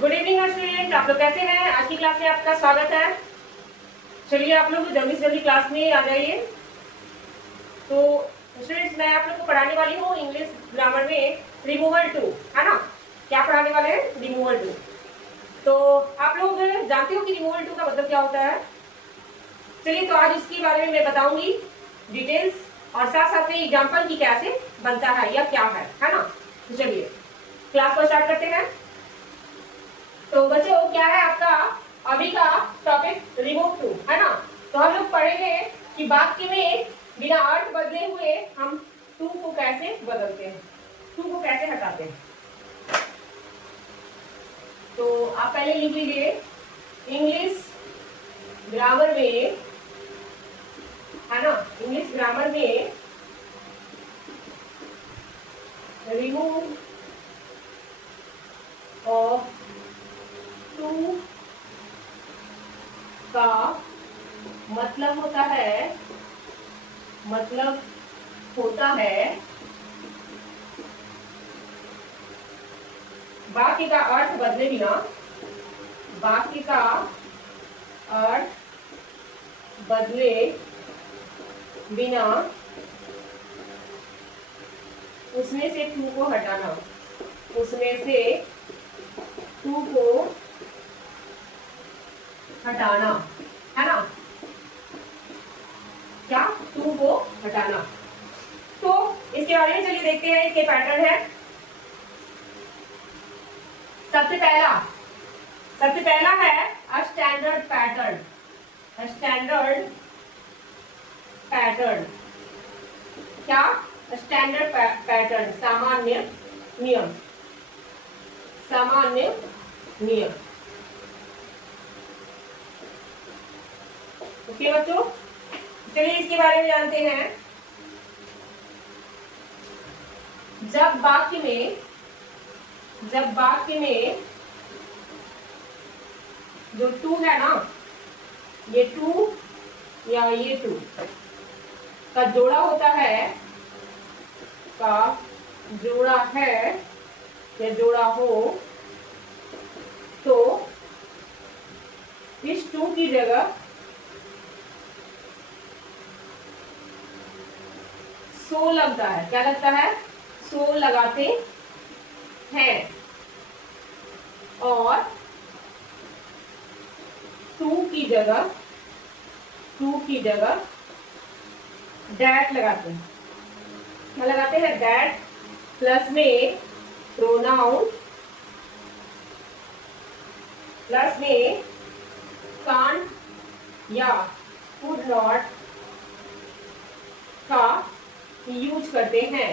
Good evening student, आप लोग कैसे हैं? आज की क्लास में आपका स्वागत है। चलिए आप लोग जल्दी से जल्दी क्लास में आ जाइए। तो स्टूडेंट्स, मैं आप लोग को पढ़ाने वाली हूँ इंग्लिश ग्रामर में रिमूवल टू, है ना। क्या पढ़ाने वाले हैं? Removal too. तो आप लोग जानते हो कि रिमूवल टू का मतलब क्या होता है? चलिए, तो आज इसके बारे में मैं बताऊंगी डिटेल्स, और साथ साथ में एग्जाम्पल की कैसे बनता है या क्या है ना। तो चलिए क्लास को स्टार्ट करते हैं। तो बच्चों, क्या है आपका अभी का टॉपिक? रिमूव टू, है ना। तो हम लोग पढ़ेंगे कि वाक्य में बिना अर्थ बदले हुए हम टू को कैसे बदलते हैं, टू को कैसे हटाते हैं। तो आप पहले लिख लीजिए इंग्लिश ग्रामर में, है ना। इंग्लिश ग्रामर में रिमूव ऑफ टू का मतलब होता है वाक्य का अर्थ बदले बिना, वाक्य का अर्थ बदले बिना उसमें से टू को हटाना, उसमें से टू को हटाना, है ना। क्या? टू को हटाना। तो इसके बारे में चलिए देखते हैं, इसके पैटर्न है। सबसे पहला है स्टैंडर्ड पैटर्न। स्टैंडर्ड पैटर्न क्या? स्टैंडर्ड पैटर्न, सामान्य नियम, सामान्य नियम। ओके बच्चों, चलिए इसके बारे में जानते हैं। जब वाक्य में जो टू है ना, ये टू या ये टू का जोड़ा होता है, या जोड़ा हो, तो इस टू की जगह सो लगता है। क्या लगता है? सो लगाते हैं, और टू की जगह डैट लगाते हैं। क्या लगाते हैं? डैट, प्लस में प्रोनाउन, प्लस में कांट या कुड नॉट का यूज करते हैं।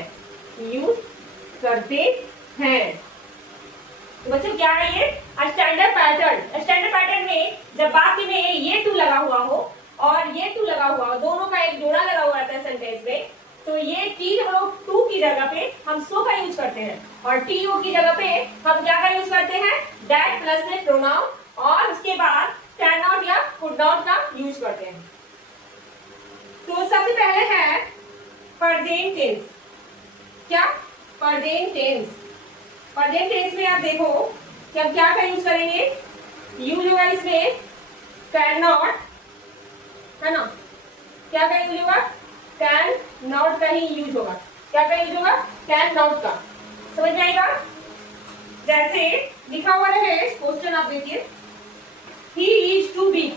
तो बच्चों, क्या है ये? Standard pattern. स्टैंडर्ड पैटर्न में जब वाक्य में ये टू लगा हुआ हो और ये टू लगा हुआ हो, दोनों का एक जोड़ा लगा हुआ रहता है सेंटेंस में, तो ये टी टू की जगह पे हम सो का यूज करते हैं, और टी ओ की जगह पे हम क्या का यूज करते हैं? दैट, प्लस में प्रोनाउन, और उसके बाद कैन नॉट या कुड नॉट का यूज करते हैं। तो सबसे पहले है प्रेजेंट टेंस। क्या? Present tense. प्रेजेंट टेंस में आप देखो कि हम क्या का यूज करेंगे? यूज होगा इसमें कैन नॉट, है ना। क्या का यूज होगा? कैन नॉट का ही यूज होगा। क्या का यूज होगा? कैन नॉट का। समझ में आएगा? जैसे लिखा हुआ है क्वेश्चन, आप देखिए, he is too big,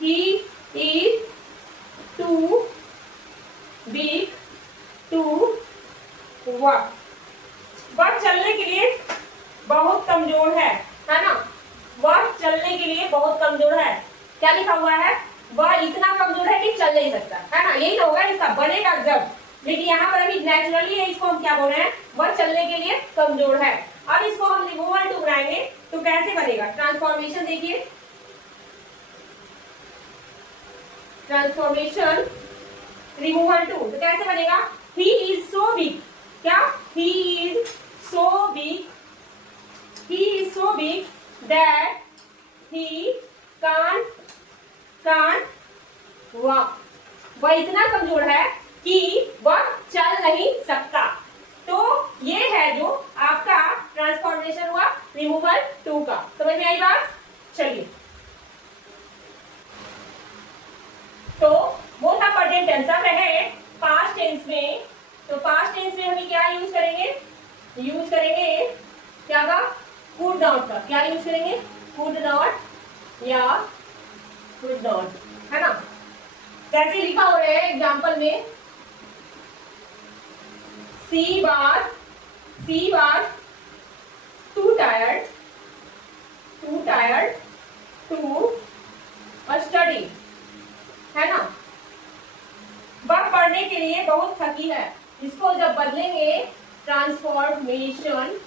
he is too big to walk. वह चलने के लिए बहुत कमजोर है ना। वह चलने के लिए बहुत कमजोर है। क्या लिखा हुआ है? वह इतना कमजोर है कि चल नहीं सकता, है ना। यही तो होगा, इसका बनेगा जब। लेकिन यहाँ पर अभी नेचुरली है, इसको हम क्या बोल रहे हैं? वह चलने के लिए कमजोर है। अब इसको हम रिमूवल टू बनाएंगे तो कैसे बनेगा? ट्रांसफॉर्मेशन देखिए, ट्रांसफॉर्मेशन रिमूवल टू, तो कैसे बनेगा? He is so big. क्या? He is so big, he is so big that he can't walk। वह इतना कमजोर है कि वह चल नहीं सकता। तो ये है जो आपका ट्रांसफॉर्मेशन हुआ रिमूवल टू का। समझ में आई बात? चलिए, तो बोथ आर प्रेजेंट टेंस। अब रहे पास्ट टेंस में, तो पास्ट टेंस में हम क्या यूज करेंगे? यूज करेंगे क्या का? कुड नॉट का। क्या यूज करेंगे? कुड नॉट या कुड नॉट, है ना? जैसे लिखा हो रहा है एग्जाम्पल में, सी बार टू टायर्ड टू स्टडी, है ना? वह पढ़ने के लिए बहुत थकी है। इसको जब बदलेंगे ट्रांसफॉर्मेशन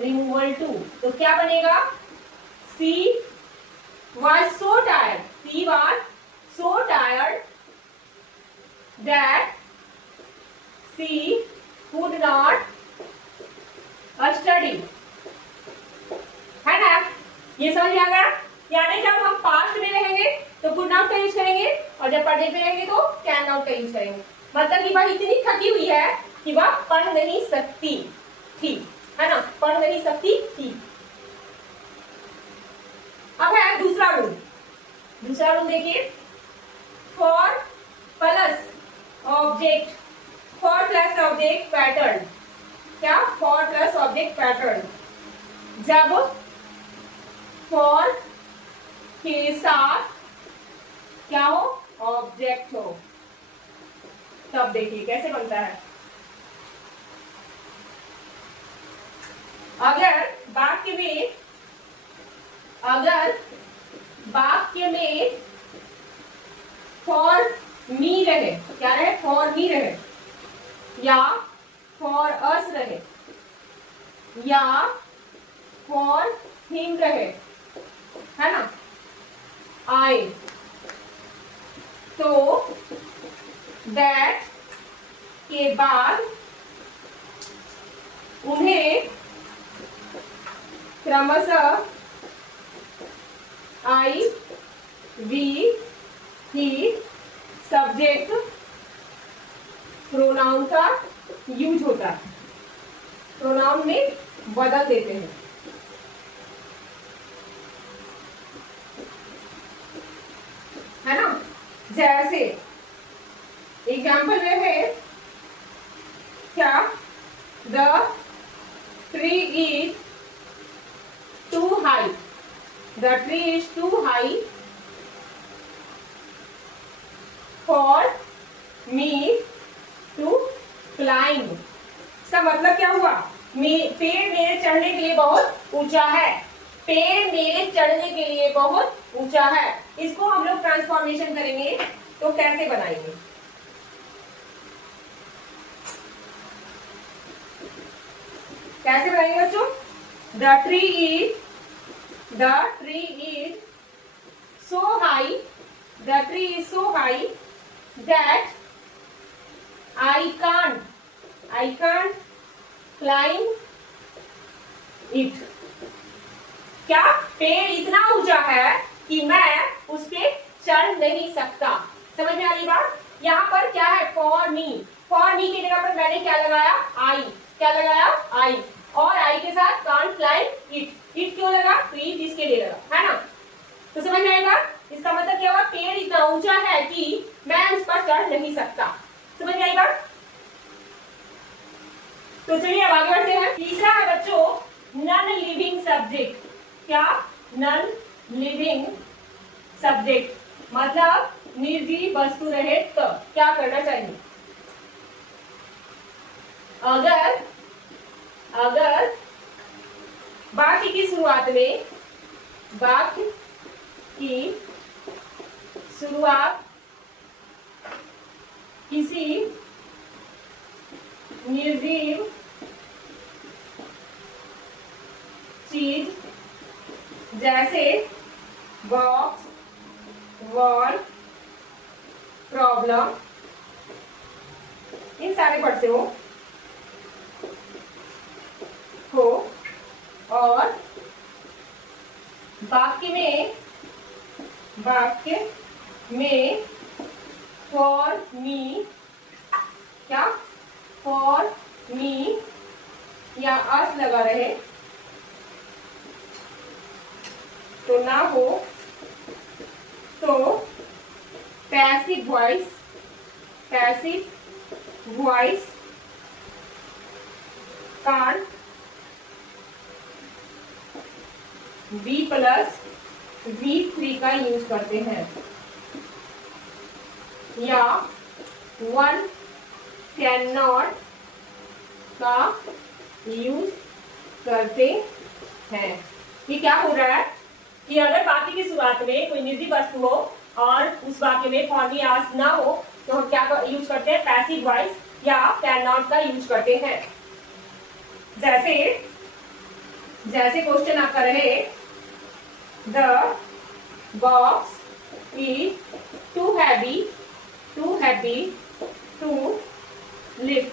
रिमूवल टू, तो क्या बनेगा? सी was so tired. She was so tired that she could not study. है ना? ये समझ में आ गया? यानी जब हम पास्ट में रहेंगे तो कुड नॉट का यूज करेंगे, और जब प्रेजेंट में रहेंगे तो कैन नॉट का यूज करेंगे। मतलब कि वह इतनी थकी हुई है कि वह पढ़ नहीं सकती थी, है ना? पढ़ नहीं सकती थी। अब है दूसरा रूल। दूसरा रूल देखिए, फॉर प्लस ऑब्जेक्ट पैटर्न। क्या? For plus object pattern. जब फॉर के साथ क्या हो? ऑब्जेक्ट हो, तब देखिए कैसे बनता है। अगर वाक्य में फॉर मी रहे, क्या रहे? फॉर मी रहे, या फॉर अस रहे, या फॉर हिम रहे, है ना? आई, तो दैट के बाद उन्हें क्रमशः आई, वी, ही, सब्जेक्ट, प्रोनाउन का यूज होता है। प्रोनाउन में बदल देते हैं, है ना? जैसे एग्जाम्पल में है क्या? The tree is too high. The tree is too high for me to climb. इसका मतलब क्या हुआ? पेड़ मेरे चढ़ने के लिए बहुत ऊंचा है। पेड़ मेरे चढ़ने के लिए बहुत ऊंचा है। इसको हम लोग ट्रांसफॉर्मेशन करेंगे तो कैसे बनाएंगे? कैसे बनाएंगे बच्चों? The tree is so high that I can't climb it. क्या? पेड़ इतना ऊंचा है कि मैं उस पे चढ़ नहीं सकता। समझ में आ रही बात? यहाँ पर क्या है? फॉर मी की जगह पर मैंने क्या लगाया? आई। क्या लगाया? आई। और आई के साथ कांट क्लाइंब इट। इट क्यों लगा? तो इट इसके लिए लगा, है ना? तो समझ में आएगा? इसका मतलब क्या हुआ? पेड़ इतना ऊंचा है कि मैं उस पर चढ़ नहीं सकता। समझ में आएगा? तो चलिए अब आगे बढ़ते हैं। तीसरा है बच्चों नॉन लिविंग सब्जेक्ट। क्या? नॉन लिविंग सब्जेक्ट मतलब निर्जीव वस्तु रहे तो क्या करना चाहिए? अगर वाक्य की शुरुआत किसी निर्जीव चीज जैसे बॉक्स, वॉल, प्रॉब्लम, इन सारे वर्ड से हो और वाक्य में फॉर मी, क्या? फॉर मी या अस लगा रहे, तो ना हो तो पैसिव वॉइस कांट V+V3 का यूज करते हैं, या वन कैन नॉट का यूज करते हैं। ये क्या हो रहा है कि अगर वाक्य की शुरुआत में कोई निजी वस्तु हो और उस वाक्य में फॉर मी आस्क ना हो तो हम क्या यूज करते हैं, पैसिव वॉइस या कैन नॉट का यूज करते हैं। जैसे क्वेश्चन आपका रहे, the box is too heavy to lift,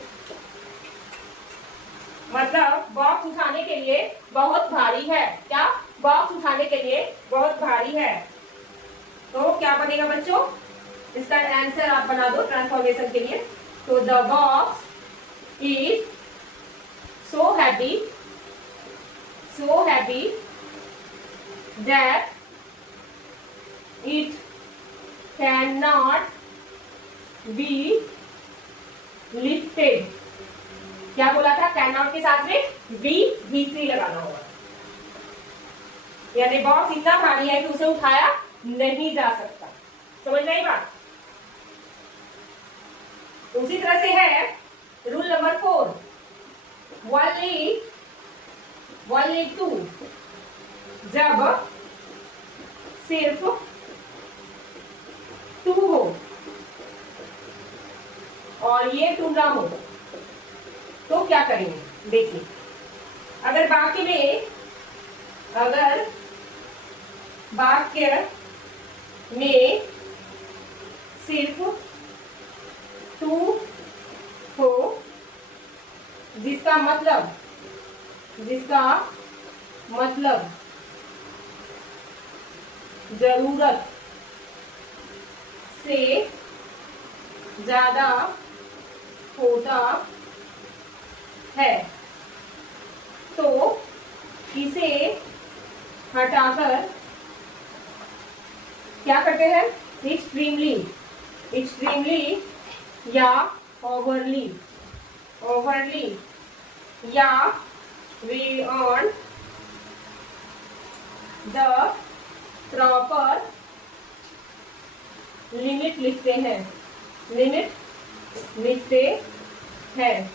मतलब बॉक्स उठाने के लिए बहुत भारी है। क्या? बॉक्स उठाने के लिए बहुत भारी है। तो क्या बनेगा बच्चों, इसका आंसर आप बना दो ट्रांसफॉर्मेशन के लिए। तो the box is so heavy that it cannot be lifted। क्या बोला था? कैन नॉट के साथ में V3 लगाना होगा, यानी बॉक्स इतना भारी है कि उसे उठाया नहीं जा सकता। समझ में आई बात? उसी तरह से है रूल नंबर 4, only 2, जब सिर्फ 2 हो और ये 2 ना हो तो क्या करेंगे। देखिए, अगर वाक्य में सिर्फ 2 हो, जिसका मतलब जरूरत से ज्यादा होता है, तो इसे हटाकर क्या करते हैं, एक्सट्रीमली या ओवरली या बियॉन्ड द प्रॉपर लिमिट लिखते हैं।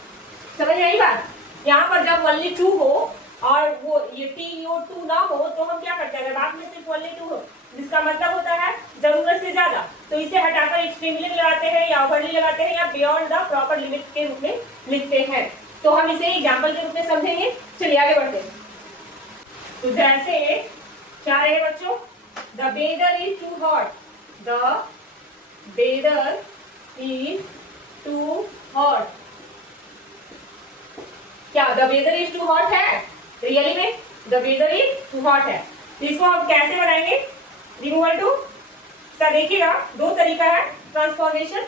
समझ आई बात? यहाँ पर जब ओनली 2 हो और वो ये TO2 ना हो तो हम क्या करते हैं, अगर बात में सिर्फ ओनली 2 हो जिसका मतलब होता है जरूरत से ज्यादा, तो इसे हटाकर एक्सट्रीमली लगाते हैं या ओवरली लगाते हैं या बियॉन्ड द प्रॉपर लिमिट के रूप में लिखते हैं। तो हम इसे एग्जाम्पल के रूप में समझेंगे। चलिए आगे बढ़ते हैं। तो जैसे क्या रहे बच्चों, the weather is too hot, the weather is too hot. क्या the weather is too hot really? रियली में the weather is too hot है। इसको हम कैसे बनाएंगे, रिमूवल टू। तो देखिएगा, 2 तरीका है ट्रांसफॉर्मेशन।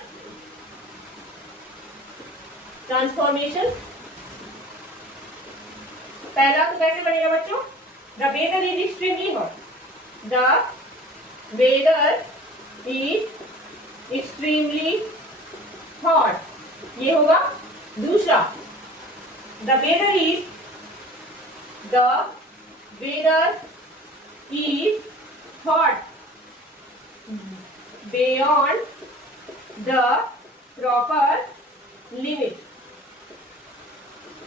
पहला तो कैसे बनेगा बच्चों, the weather is extremely hot, the weather is extremely hot, ये होगा। दूसरा, the weather is hot beyond the proper limit,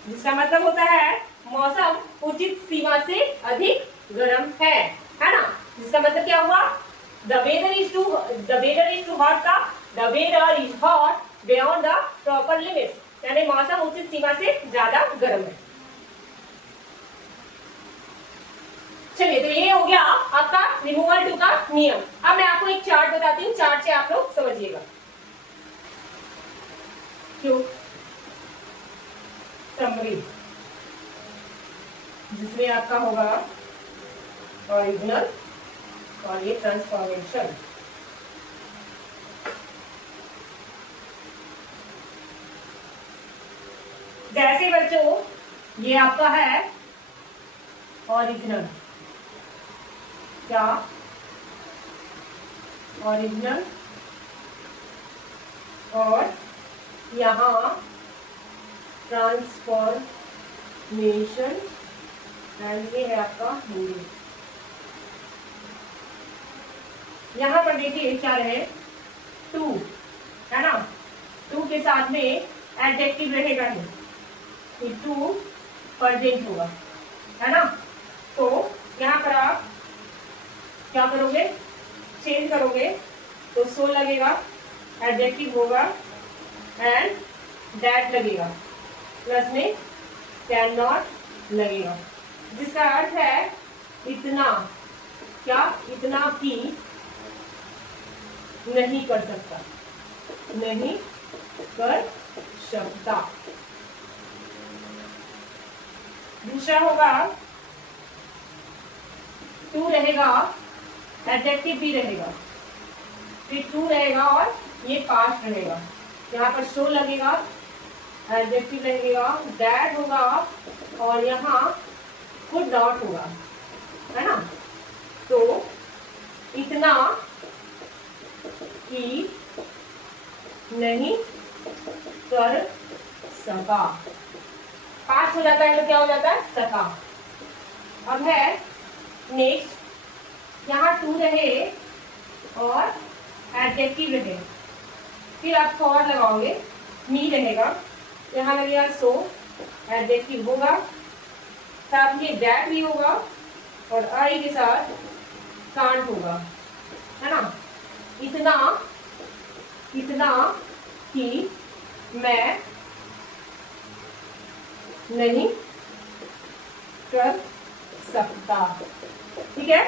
जिसका मतलब होता है मौसम उचित सीमा से अधिक गर्म है ना। जिसका मतलब क्या हुआ, the weather is too hot का the weather is hot beyond the proper limit, यानी मौसम उचित सीमा से ज्यादा गर्म है। चलिए, तो ये हो गया आपका रिमूवल टू का नियम। अब मैं आपको एक चार्ट बताती हूँ, चार्ट से आप लोग समझिएगा। क्यों समरी, जिसमें आपका होगा ओरिजिनल और ये ट्रांसफॉर्मेशन। जैसे बच्चों ये आपका है ओरिजिनल, क्या ओरिजिनल, और यहाँ ट्रांसफॉर्मेशन, एंड ये है आपका हिंदी। यहाँ पर देखिए क्या रहे, टू है ना, टू के साथ में एडजेक्टिव रहेगा ही, टू प्रेजेंट होगा, है ना। तो यहाँ पर आप क्या करोगे, चेंज करोगे तो सो लगेगा, एडजेक्टिव होगा, एंड दैट लगेगा, प्लस में कैन नॉट लगेगा, जिसका अर्थ है इतना, क्या इतना भी नहीं कर सकता, नहीं कर सकता। दूसरा होगा टू रहेगा, एडजेक्टिव भी रहेगा, फिर टू रहेगा और ये पास्ट रहेगा, यहाँ पर सो लगेगा, एडजेक्टिव लगेगा, दैट होगा, और यहाँ गुड नॉट होगा, है ना। तो इतना कि नहीं कर सका, पास्ट हो जाता है तो क्या हो जाता है, सका। अब है नेक्स्ट, यहाँ टू रहे और एडजेक्टिव रहे, फिर आप फॉर लगाओगे, मी रहेगा, यहाँ लगेगा सो, एडजेक्टिव होगा, साथ में दैट भी होगा, और आई के साथ कांट होगा, है ना। इतना, इतना कि मैं नहीं कर सकता, ठीक है।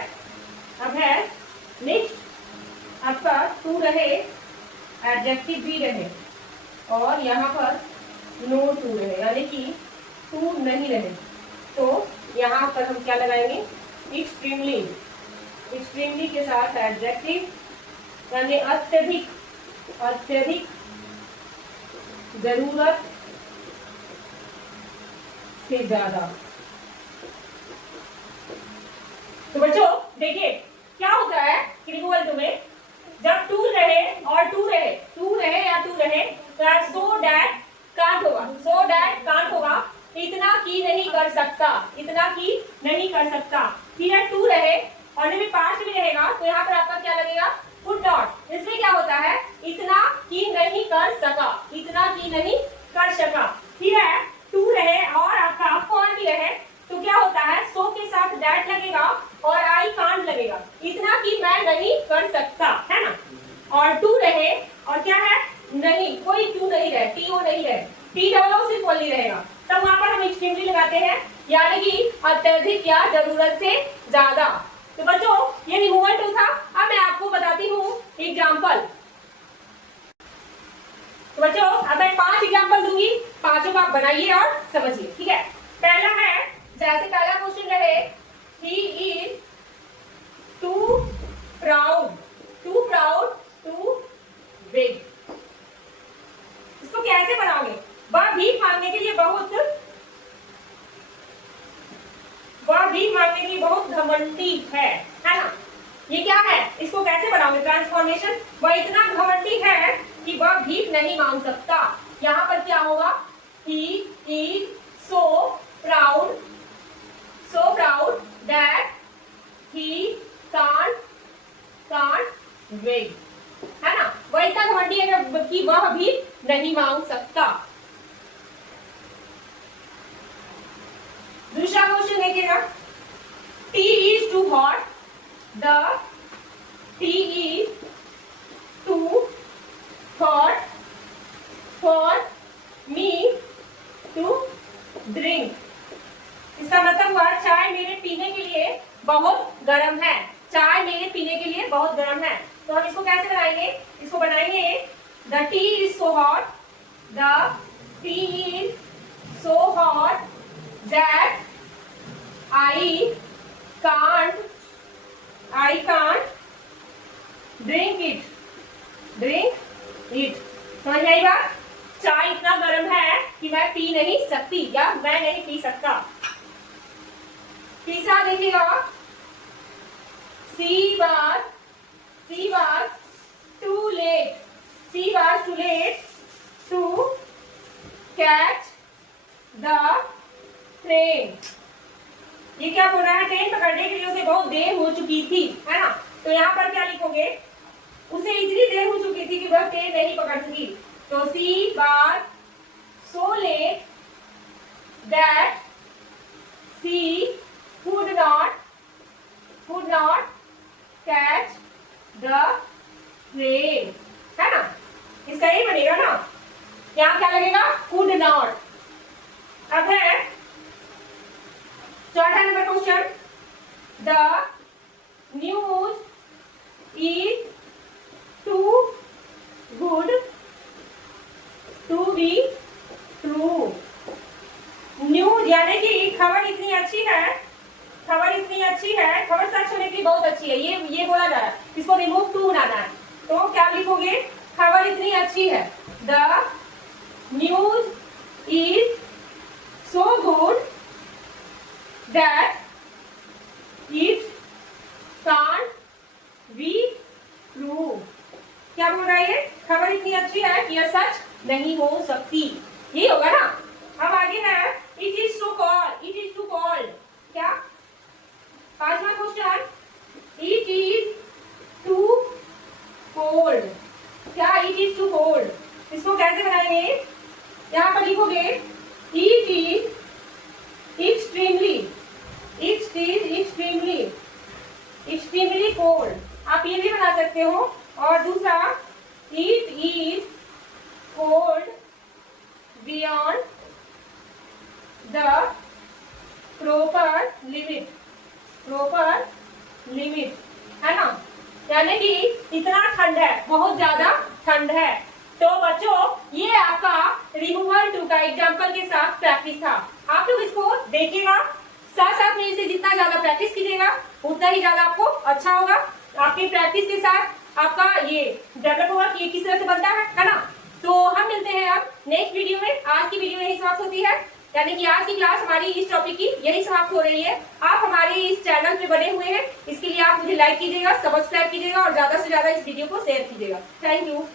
अब है नेक्स्ट, आपका टू रहे, एडजेक्टिव भी रहे, और यहाँ पर नो टू रहे, यानी कि टू नहीं रहे, तो यहाँ पर हम क्या लगाएंगे, एक्सट्रीमली, एक्सट्रीमली के साथ एडजेक्टिव, यानी अत्यधिक, अत्यधिक, जरूरत से ज्यादा। तो बच्चों देखिए क्या होता है इक्वल टू में, जब टू रहे और टू रहे, टू रहे या टू रहे, तो सो डैट कांट होगा, सो डैट कांट होगा, इतना की नहीं कर सकता, इतना की नहीं कर सकता। फिर है टू रहे और में पास्ट भी रहेगा, तो यहाँ पर आपका क्या लगेगा, फुट नॉट। इसमें क्या होता है, इतना की नहीं कर सका, इतना की नहीं कर सका। फिर है टू रहे और आपका फॉर भी रहे, तो क्या होता है, सो के साथ दैट लगेगा और आई कांट लगेगा, इतना की मैं नहीं कर सकता, है ना। और टू रहे और क्या है, नहीं, कोई टू नहीं रहे, टी ओ नहीं रहे, टी डबल सिर्फ ओनली रहेगा, तब वहां पर हम एक्सट्रीमली लगाते हैं, यानी कि अत्यधिक या जरूरत से ज्यादा। तो बच्चों ये रिमूवल टू था। अब मैं आपको बताती हूँ एग्जाम्पल। तो बच्चों अब मैं 5 एग्जाम्पल दूंगी, पांचों को आप बनाइए और समझिए, ठीक है। पहला है, जैसे पहला क्वेश्चन रहे, he is too proud, too proud too big. इसको कैसे बनाओगे, वह भीख मांगने के लिए बहुत, वह भीख मांगने के लिए बहुत घमंडी है ना। ये क्या है, इसको कैसे बनाओगे, ट्रांसफॉर्मेशन, वह इतना घमंडी है कि वह भीख नहीं मांग सकता। यहाँ पर क्या होगा, he is so proud that he can't wait, है ना। वह इतना घमंडी है कि वह भीख नहीं मांग सकता। दूसरा क्वेश्चन देखिएगा, tea is too hot, the tea is too hot for me to drink। इसका मतलब हुआ चाय मेरे पीने के लिए बहुत गर्म है, चाय मेरे पीने के लिए बहुत गर्म है। तो हम इसको कैसे बनाएंगे, इसको बनाएंगे, the tea is so hot, the tea is so hot that I can't drink it, समझ में आई बात। चाय इतना गर्म है कि मैं पी नहीं सकती, या मैं नहीं पी सकता। तीसरा देखिएगा, she was too late, she was too late to catch the train. ये क्या बोल रहा है, ट्रेन पकड़ने के लिए उसे बहुत देर हो चुकी थी, है ना। तो यहाँ पर क्या लिखोगे, उसे इतनी देर हो चुकी थी कि वह ट्रेन नहीं पकड़ सकी। तो she was so late that she could not catch the train, है ना। इसका ही बनेगा ना, यहाँ क्या लगेगा, could not। अब है चौथा number question, the news is too good to be true. News यानी कि खबर इतनी अच्छी है, खबर इतनी अच्छी है, खबर सच होने की बहुत अच्छी है, ये बोला जा रहा है। इसको रिमूव टू बनाना है, तो क्या लिखोगे, खबर इतनी अच्छी है, the news is so good that it can't be true. क्या बोल रहा है ये, खबर इतनी अच्छी है कि यह सच नहीं हो सकती, ये होगा ना। अब आगे है it is too cold, it is too cold, क्या, पांचवा question, it is too cold, क्या, इट इज टू कोल्ड। इसको कैसे बनाएंगे, यहाँ पर लिखोगे it is extremely, it is extremely, extremely cold, आप ये भी बना सकते हो। और दूसरा, it is cold beyond the proper limit, proper limit, है ना, यानी कि इतना ठंड है, बहुत ज्यादा ठंड है। तो बच्चों ये आपका रिमूवल टू का एग्जाम्पल के साथ प्रैक्टिस था। आप लोग इसको देखिएगा, साथ साथ में इसे जितना ज्यादा प्रैक्टिस कीजिएगा उतना ही ज्यादा आपको अच्छा होगा। आपकी प्रैक्टिस के साथ आपका ये डेवलप होगा कि ये किस तरह से बनता है ना। तो हम मिलते हैं अब नेक्स्ट वीडियो में। आज की वीडियो यही समाप्त होती है, यानी कि आज की क्लास हमारी इस टॉपिक की यही समाप्त हो रही है। आप हमारे इस चैनल पे बने हुए हैं, इसके लिए आप मुझे लाइक कीजिएगा, सब्सक्राइब कीजिएगा और ज्यादा से ज्यादा इस वीडियो को शेयर कीजिएगा। Thank you.